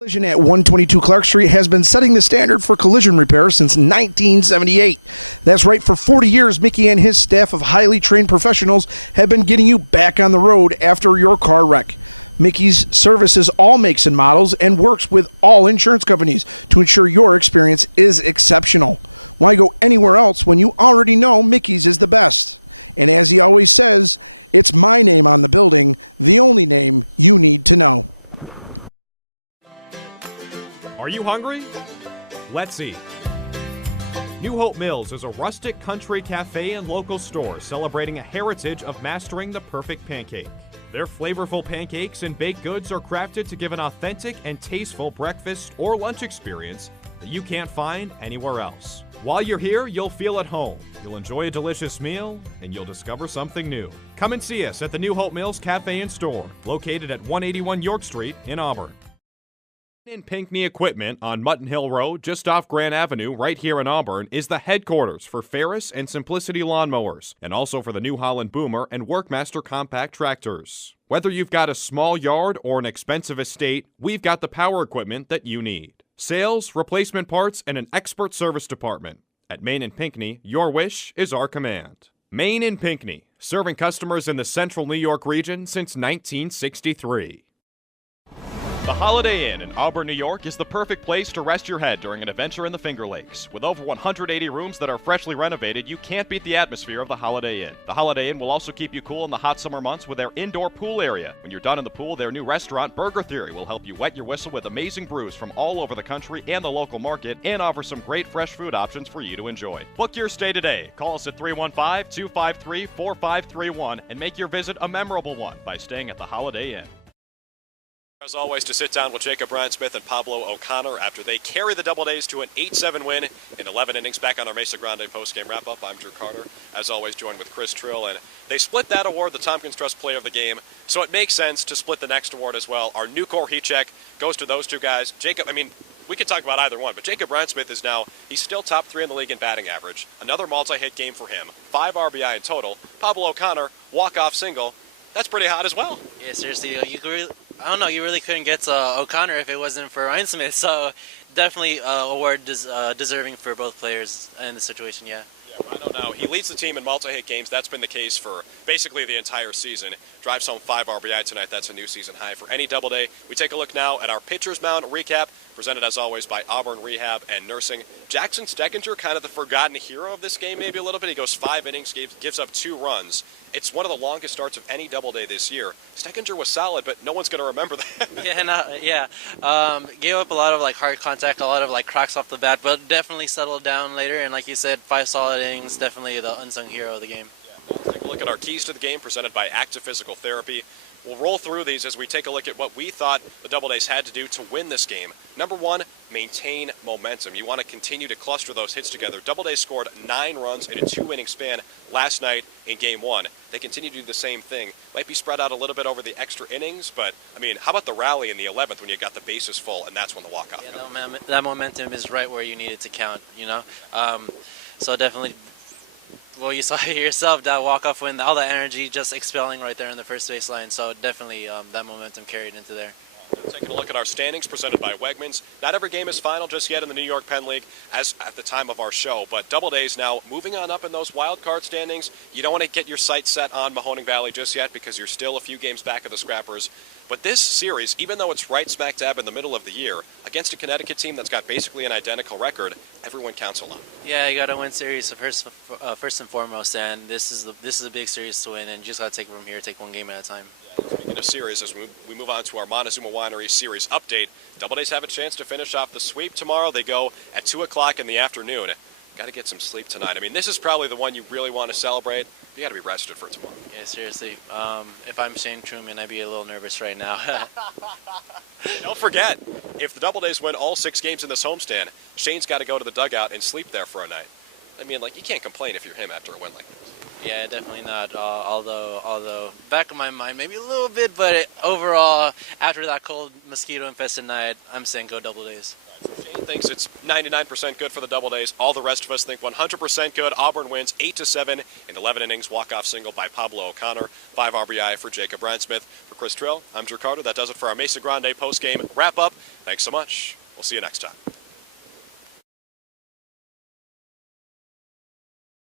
Collision at 122 Clark Street has been setting the standard for collision repair since 1978. That's right, for 40 years, Mickey and his staff of highly trained professionals have been getting you back on the road after your car wreck. Mickey's services all makes and models and works with all insurance companies to ensure your experience is exceptional. Why go anywhere else when you already know Mickey's is the best? And as he always says, it's my name on the building, the only name you need to know. Are you hungry? Let's eat. New Hope Mills is a rustic country cafe and local store celebrating a heritage of mastering the perfect pancake. Their flavorful pancakes and baked goods are crafted to give an authentic and tasteful breakfast or lunch experience that you can't find anywhere else. While you're here, you'll feel at home. You'll enjoy a delicious meal, and you'll discover something new. Come and see us at the New Hope Mills Cafe and Store, located at 181 York Street in Auburn. In Pinckney Equipment on Mutton Hill Road, just off Grand Avenue, right here in Auburn, is the headquarters for Ferris and Simplicity lawnmowers, and also for the New Holland Boomer and Workmaster compact tractors. Whether you've got a small yard or an expensive estate, we've got the power equipment that you need. Sales, replacement parts, and an expert service department. At Main and Pinckney, your wish is our command. Main and Pinckney, serving customers in the central New York region since 1963. The Holiday Inn in Auburn, New York is the perfect place to rest your head during an adventure in the Finger Lakes. With over 180 rooms that are freshly renovated, you can't beat the atmosphere of the Holiday Inn. The Holiday Inn will also keep you cool in the hot summer months with their indoor pool area. When you're done in the pool, their new restaurant, Burger Theory, will help you wet your whistle with amazing brews from all over the country and the local market, and offer some great fresh food options for you to enjoy. Book your stay today. Call us at 315-253-4531 and make your visit a memorable one by staying at the Holiday Inn.